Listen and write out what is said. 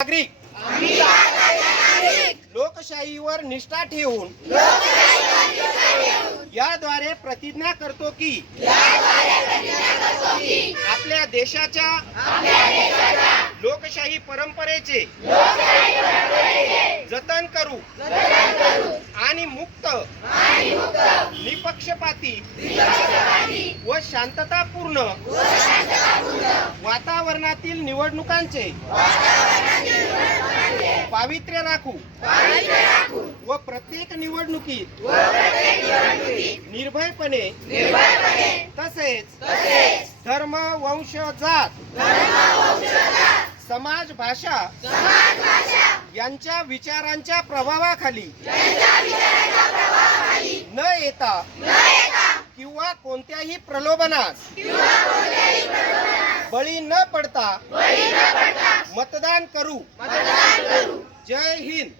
नागरिक लोकशाहीवर निष्ठा ठेवून याद्वारे प्रतिज्ञा करतो की आपल्या देशाच्या लोकशाही परंपरेचे जतन करू आणि मुक्त निपक्षपाती व शांततापूर्ण वातावरणातील निवडणुकांचे पावित्र्य राखू व प्रत्येक निवडणुकीत निर्भयपणे तसेच धर्म वंश जात समाज भाषा यांच्या विचारांच्या प्रभावाखाली न येता किंवा कोणत्याही प्रलोभनास बळी न पडता मतदान करू. जय हिंद.